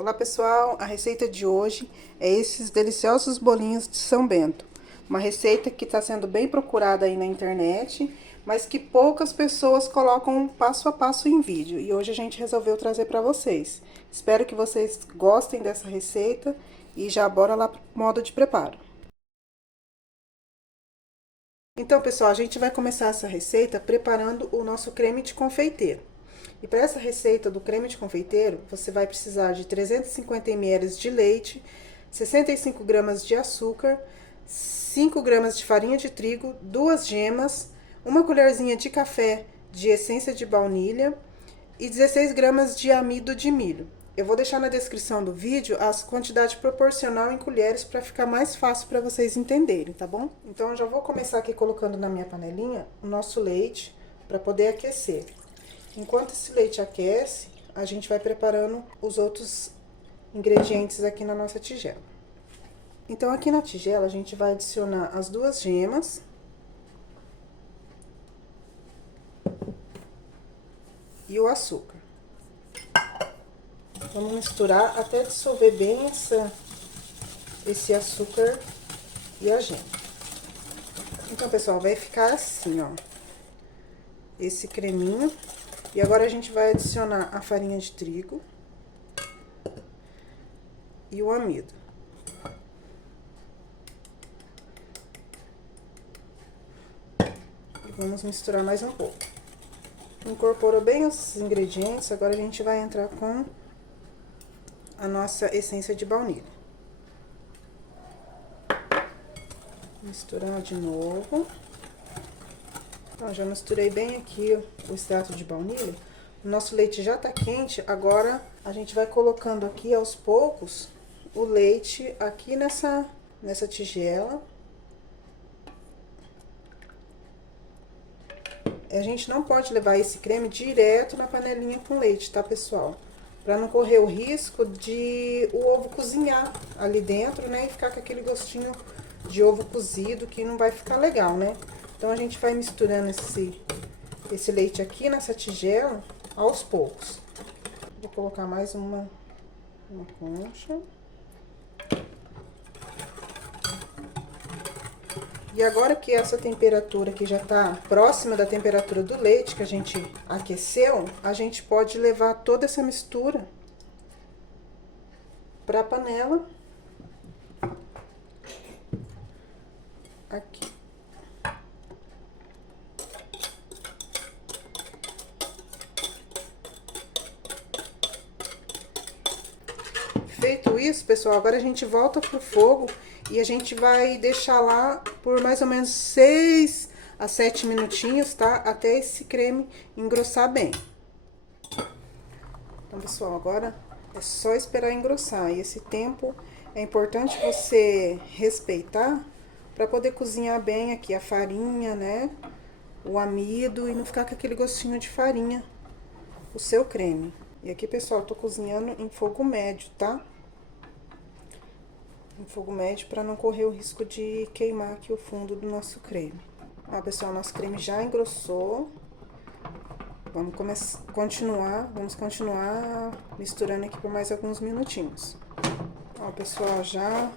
Olá pessoal, a receita de hoje é esses deliciosos bolinhos de São Bento. Uma receita que está sendo bem procurada aí na internet, mas que poucas pessoas colocam passo a passo em vídeo. E hoje a gente resolveu trazer para vocês. Espero que vocês gostem dessa receita e já bora lá pro modo de preparo. Então pessoal, a gente vai começar essa receita preparando o nosso creme de confeiteiro. E para essa receita do creme de confeiteiro, você vai precisar de 350 ml de leite, 65 gramas de açúcar, 5 gramas de farinha de trigo, 2 gemas, uma colherzinha de café de essência de baunilha e 16 gramas de amido de milho. Eu vou deixar na descrição do vídeo as quantidades proporcional em colheres para ficar mais fácil para vocês entenderem, tá bom? Então eu já vou começar aqui colocando na minha panelinha o nosso leite para poder aquecer. Enquanto esse leite aquece, a gente vai preparando os outros ingredientes aqui na nossa tigela. Então, aqui na tigela, a gente vai adicionar as 2 gemas. E o açúcar. Vamos misturar até dissolver bem esse açúcar e a gema. Então, pessoal, vai ficar assim, ó. Esse creminho. E agora a gente vai adicionar a farinha de trigo e o amido. E vamos misturar mais um pouco. Incorporou bem os ingredientes, agora a gente vai entrar com a nossa essência de baunilha. Misturar de novo. Então, já misturei bem aqui o extrato de baunilha. O nosso leite já tá quente, agora a gente vai colocando aqui aos poucos o leite aqui nessa tigela. A gente não pode levar esse creme direto na panelinha com leite, tá, pessoal? Pra não correr o risco de o ovo cozinhar ali dentro, né? E ficar com aquele gostinho de ovo cozido que não vai ficar legal, né? Então, a gente vai misturando esse leite aqui nessa tigela aos poucos. Vou colocar mais uma concha. E agora que essa temperatura aqui já tá próxima da temperatura do leite que a gente aqueceu, a gente pode levar toda essa mistura pra panela. Aqui. Feito isso, pessoal, agora a gente volta pro fogo e a gente vai deixar lá por mais ou menos 6 a 7 minutinhos, tá? Até esse creme engrossar bem. Então, pessoal, agora é só esperar engrossar. E esse tempo é importante você respeitar para poder cozinhar bem aqui a farinha, né? O amido e não ficar com aquele gostinho de farinha, o seu creme. E aqui, pessoal, eu tô cozinhando em fogo médio, tá? Em fogo médio para não correr o risco de queimar aqui o fundo do nosso creme. Ó, pessoal, nosso creme já engrossou. Vamos continuar misturando aqui por mais alguns minutinhos. Ó, pessoal, já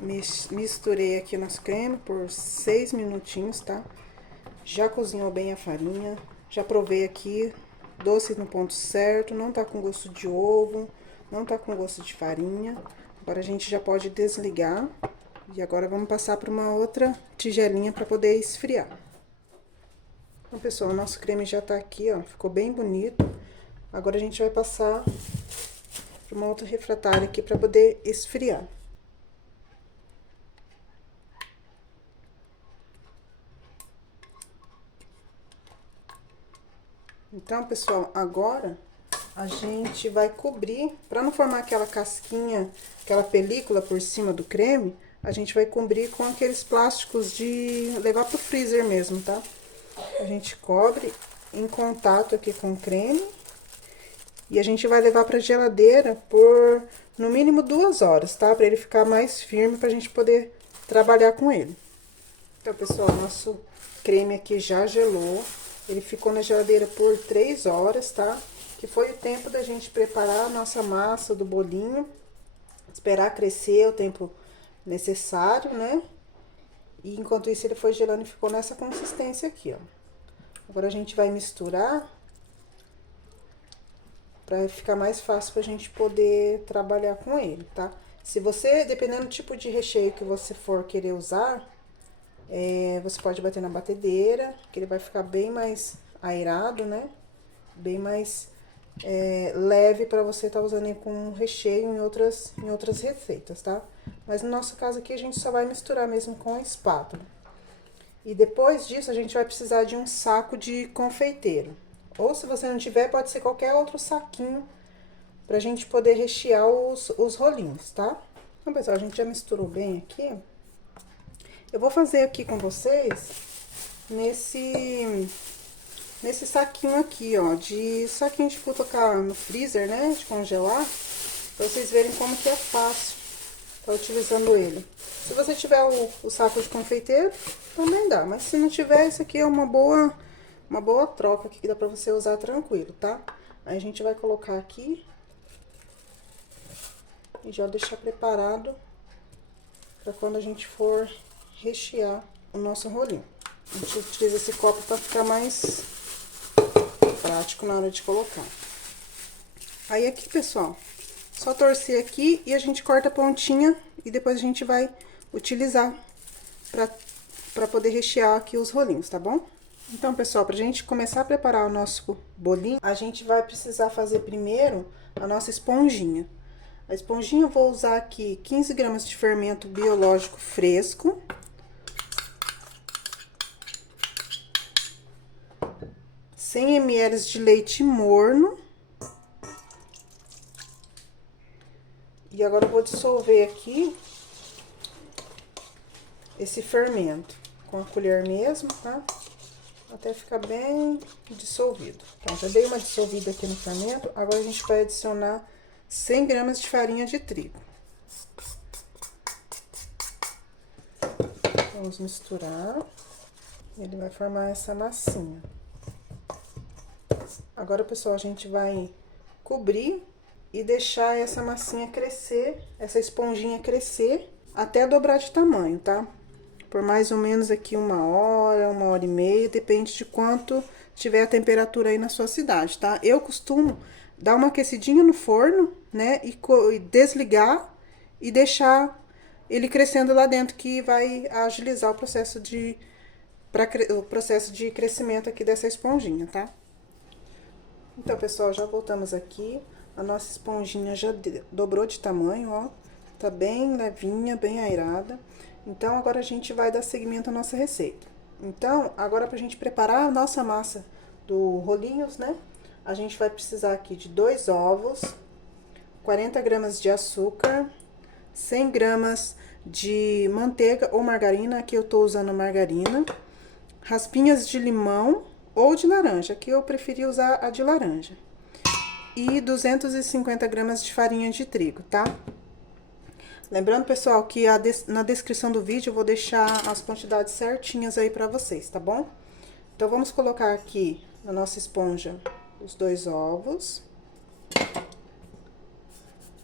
misturei aqui nosso creme por 6 minutinhos, tá? Já cozinhou bem a farinha, já provei aqui, doce no ponto certo, não tá com gosto de ovo, não tá com gosto de farinha. Agora a gente já pode desligar e agora vamos passar para uma outra tigelinha para poder esfriar. Então, pessoal, o nosso creme já tá aqui, ó, ficou bem bonito. Agora a gente vai passar para uma outra refratária aqui para poder esfriar. Então, pessoal, agora a gente vai cobrir, para não formar aquela casquinha, aquela película por cima do creme, a gente vai cobrir com aqueles plásticos de levar pro freezer mesmo, tá? A gente cobre em contato aqui com o creme e a gente vai levar pra geladeira por no mínimo 2 horas, tá? Pra ele ficar mais firme pra gente poder trabalhar com ele. Então, pessoal, nosso creme aqui já gelou. Ele ficou na geladeira por 3 horas, tá? que foi o tempo da gente preparar a nossa massa do bolinho, esperar crescer o tempo necessário, né? E enquanto isso ele foi gelando e ficou nessa consistência aqui, ó. Agora a gente vai misturar pra ficar mais fácil pra gente poder trabalhar com ele, tá? Se você, dependendo do tipo de recheio que você for querer usar, você pode bater na batedeira, que ele vai ficar bem mais aerado, né? Bem mais leve pra você estar usando ele com recheio em outras receitas, tá? Mas no nosso caso aqui a gente só vai misturar mesmo com a espátula. E depois disso a gente vai precisar de um saco de confeiteiro. Ou se você não tiver, pode ser qualquer outro saquinho pra gente poder rechear os rolinhos, tá? Então, pessoal, a gente já misturou bem aqui. Eu vou fazer aqui com vocês nesse saquinho aqui, ó, de saquinho de colocar no freezer, né, de congelar, pra vocês verem como que é fácil tá utilizando ele. Se você tiver o saco de confeiteiro, também dá, mas se não tiver, esse aqui é uma boa troca aqui que dá pra você usar tranquilo, tá? Aí a gente vai colocar aqui e já deixar preparado pra quando a gente for rechear o nosso rolinho. A gente utiliza esse copo pra ficar mais prático na hora de colocar. Aí aqui, pessoal, só torcer aqui e a gente corta a pontinha e depois a gente vai utilizar pra poder rechear aqui os rolinhos, tá bom? Então, pessoal, pra gente começar a preparar o nosso bolinho, a gente vai precisar fazer primeiro a nossa esponjinha. A esponjinha eu vou usar aqui 15 gramas de fermento biológico fresco. 100 ml de leite morno. E agora eu vou dissolver aqui esse fermento com a colher mesmo, tá? Até ficar bem dissolvido. Então, já dei uma dissolvida aqui no fermento. Agora a gente vai adicionar 100 gramas de farinha de trigo. Vamos misturar. Ele vai formar essa massinha. Agora, pessoal, a gente vai cobrir e deixar essa massinha crescer, essa esponjinha crescer até dobrar de tamanho, tá? Por mais ou menos aqui 1 hora, 1 hora e meia, depende de quanto tiver a temperatura aí na sua cidade, tá? Eu costumo dar uma aquecidinha no forno, né, e desligar e deixar ele crescendo lá dentro, que vai agilizar o processo de crescimento aqui dessa esponjinha, tá? Então, pessoal, já voltamos aqui. A nossa esponjinha já dobrou de tamanho, ó. Tá bem levinha, bem aerada. Então, agora a gente vai dar seguimento à nossa receita. Então, agora pra gente preparar a nossa massa do rolinhos, né? A gente vai precisar aqui de 2 ovos, 40 gramas de açúcar, 100 gramas de manteiga ou margarina, aqui eu tô usando margarina, raspinhas de limão ou de laranja, aqui eu preferi usar a de laranja. E 250 gramas de farinha de trigo, tá? Lembrando, pessoal, que na descrição do vídeo eu vou deixar as quantidades certinhas aí pra vocês, tá bom? Então, vamos colocar aqui na nossa esponja os 2 ovos,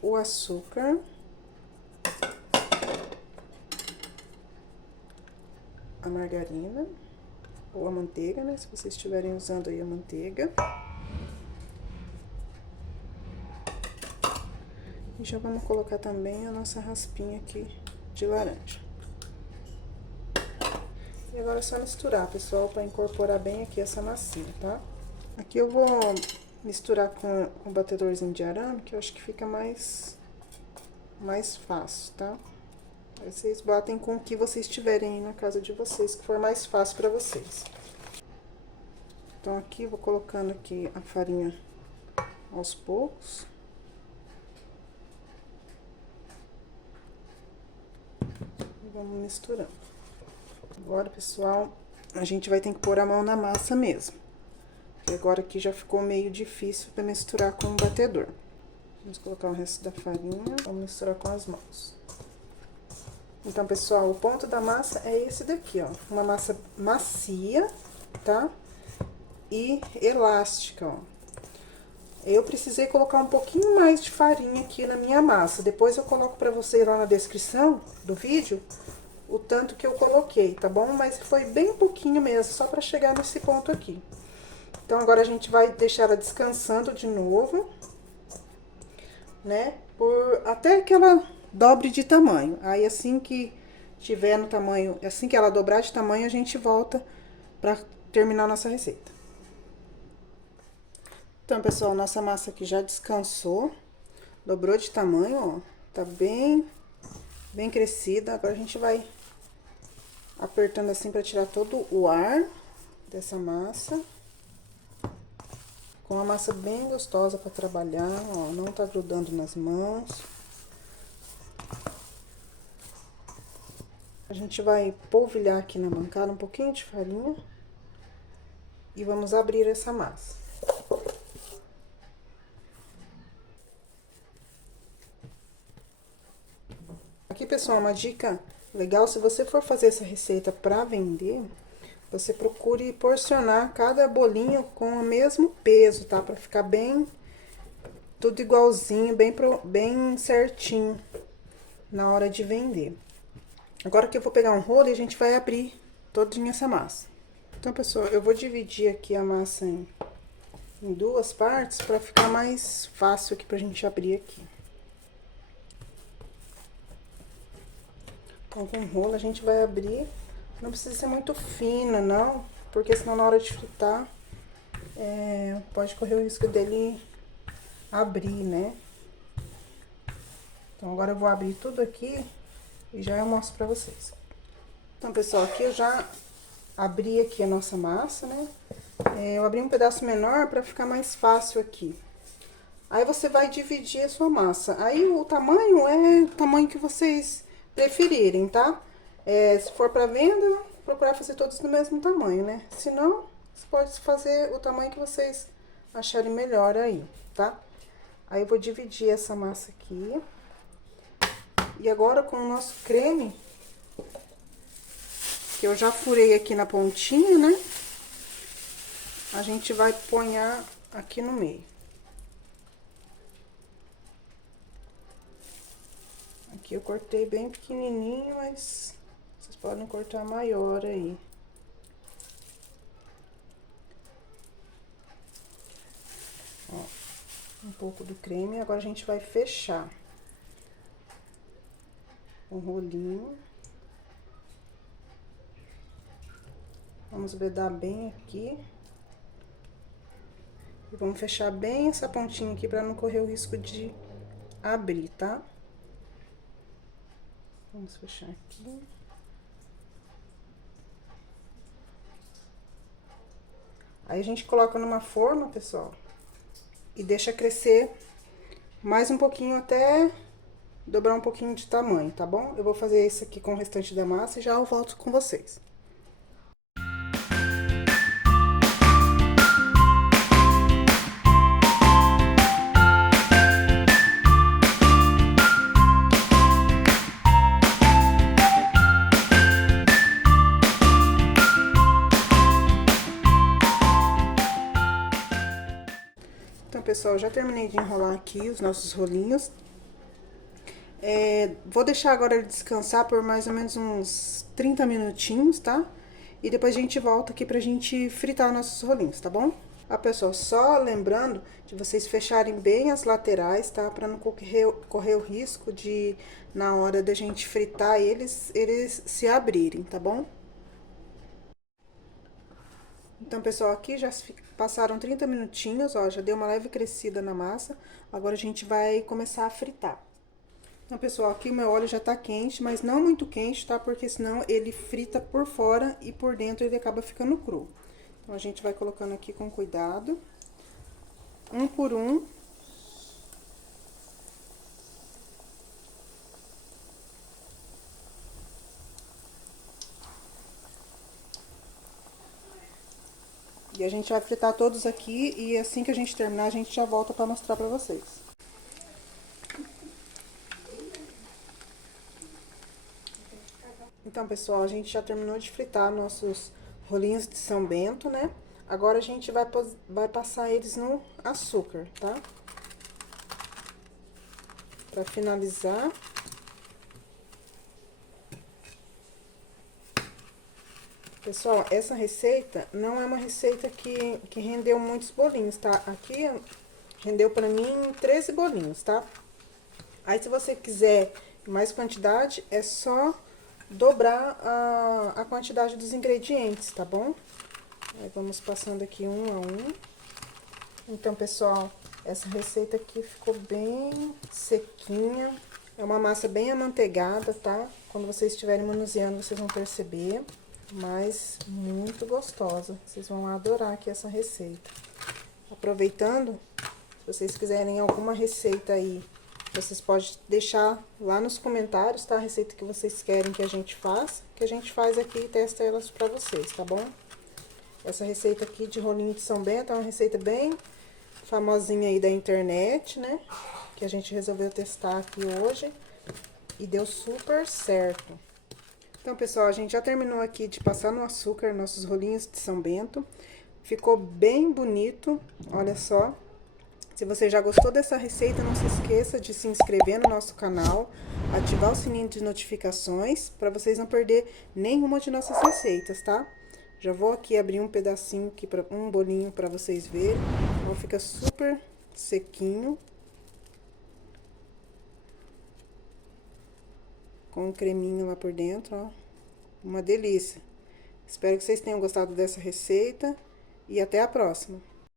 o açúcar, a margarina ou a manteiga, né? Se vocês estiverem usando aí a manteiga. E já vamos colocar também a nossa raspinha aqui de laranja. E agora é só misturar, pessoal, para incorporar bem aqui essa massinha, tá? Aqui eu vou misturar com um batedorzinho de arame, que eu acho que fica mais fácil, tá? Aí vocês batem com o que vocês tiverem aí na casa de vocês, que for mais fácil para vocês. Então, aqui, vou colocando aqui a farinha aos poucos. E vamos misturando. Agora, pessoal, a gente vai ter que pôr a mão na massa mesmo. E agora aqui já ficou meio difícil para misturar com o batedor. Vamos colocar o resto da farinha, vamos misturar com as mãos. Então, pessoal, o ponto da massa é esse daqui, ó. Uma massa macia, tá? E elástica, ó. Eu precisei colocar um pouquinho mais de farinha aqui na minha massa. Depois eu coloco pra vocês lá na descrição do vídeo o tanto que eu coloquei, tá bom? Mas foi bem pouquinho mesmo, só pra chegar nesse ponto aqui. Então, agora a gente vai deixar ela descansando de novo, né? Até que ela dobre de tamanho. Aí, assim que tiver no tamanho, assim que ela dobrar de tamanho, a gente volta pra terminar a nossa receita. Então, pessoal, nossa massa aqui já descansou, dobrou de tamanho, ó. Tá bem crescida. Agora a gente vai apertando assim pra tirar todo o ar dessa massa. Com uma massa bem gostosa pra trabalhar, ó, não tá grudando nas mãos. A gente vai polvilhar aqui na bancada um pouquinho de farinha e vamos abrir essa massa. Aqui, pessoal, uma dica legal, se você for fazer essa receita pra vender, você procure porcionar cada bolinho com o mesmo peso, tá? Pra ficar tudo igualzinho, bem certinho na hora de vender. Agora que eu vou pegar um rolo e a gente vai abrir todinha essa massa. Então, pessoal, eu vou dividir aqui a massa em duas partes pra ficar mais fácil aqui pra gente abrir aqui. Então, com o rolo a gente vai abrir. Não precisa ser muito fina, não, porque senão na hora de fritar, pode correr o risco dele abrir, né? Então, agora eu vou abrir tudo aqui e já eu mostro pra vocês. Então, pessoal, aqui eu já abri aqui a nossa massa, né? Eu abri um pedaço menor pra ficar mais fácil aqui. Aí, você vai dividir a sua massa. Aí, o tamanho é o tamanho que vocês preferirem, tá? Se for pra venda, procurar fazer todos do mesmo tamanho, né? Se não, você pode fazer o tamanho que vocês acharem melhor aí, tá? Aí, eu vou dividir essa massa aqui. E agora, com o nosso creme, que eu já furei aqui na pontinha, né? A gente vai ponhar aqui no meio. Aqui eu cortei bem pequenininho, mas vocês podem cortar maior aí. Ó, um pouco do creme. Agora a gente vai fechar um rolinho. Vamos vedar bem aqui. E vamos fechar bem essa pontinha aqui pra não correr o risco de abrir, tá? Vamos fechar aqui. Aí a gente coloca numa forma, pessoal, e deixa crescer mais um pouquinho até dobrar um pouquinho de tamanho, tá bom? Eu vou fazer isso aqui com o restante da massa e já eu volto com vocês. Então, pessoal, já terminei de enrolar aqui os nossos rolinhos. Vou deixar agora ele descansar por mais ou menos uns 30 minutinhos, tá? E depois a gente volta aqui pra gente fritar nossos rolinhos, tá bom? Pessoal, só lembrando de vocês fecharem bem as laterais, tá? Pra não correr o risco de, na hora da gente fritar, eles se abrirem, tá bom? Então, pessoal, aqui já passaram 30 minutinhos, ó, já deu uma leve crescida na massa. Agora a gente vai começar a fritar. Então, pessoal, aqui o meu óleo já tá quente, mas não muito quente, tá? Porque senão ele frita por fora e por dentro ele acaba ficando cru. Então, a gente vai colocando aqui com cuidado, um por um. E a gente vai fritar todos aqui e assim que a gente terminar, a gente já volta pra mostrar pra vocês. Então, pessoal, a gente já terminou de fritar nossos rolinhos de São Bento, né? Agora a gente vai passar eles no açúcar, tá? Pra finalizar. Pessoal, essa receita não é uma receita que rendeu muitos bolinhos, tá? Aqui rendeu pra mim 13 bolinhos, tá? Aí, se você quiser mais quantidade, é só dobrar a quantidade dos ingredientes, tá bom? Aí, vamos passando aqui um a um. Então, pessoal, essa receita aqui ficou bem sequinha. É uma massa bem amanteigada, tá? Quando vocês estiverem manuseando, vocês vão perceber. Mas muito gostosa. Vocês vão adorar aqui essa receita. Aproveitando, se vocês quiserem alguma receita aí, vocês podem deixar lá nos comentários, tá? A receita que vocês querem que a gente faça, que a gente faz aqui e testa elas pra vocês, tá bom? Essa receita aqui de rolinho de São Bento é uma receita bem famosinha aí da internet, né? Que a gente resolveu testar aqui hoje e deu super certo. Então, pessoal, a gente já terminou aqui de passar no açúcar nossos rolinhos de São Bento. Ficou bem bonito, olha só. Se você já gostou dessa receita, não se esqueça de se inscrever no nosso canal, ativar o sininho de notificações, para vocês não perder nenhuma de nossas receitas, tá? Já vou aqui abrir um pedacinho aqui, um bolinho para vocês verem. Ó, fica super sequinho. Com um creminho lá por dentro, ó. Uma delícia. Espero que vocês tenham gostado dessa receita e até a próxima.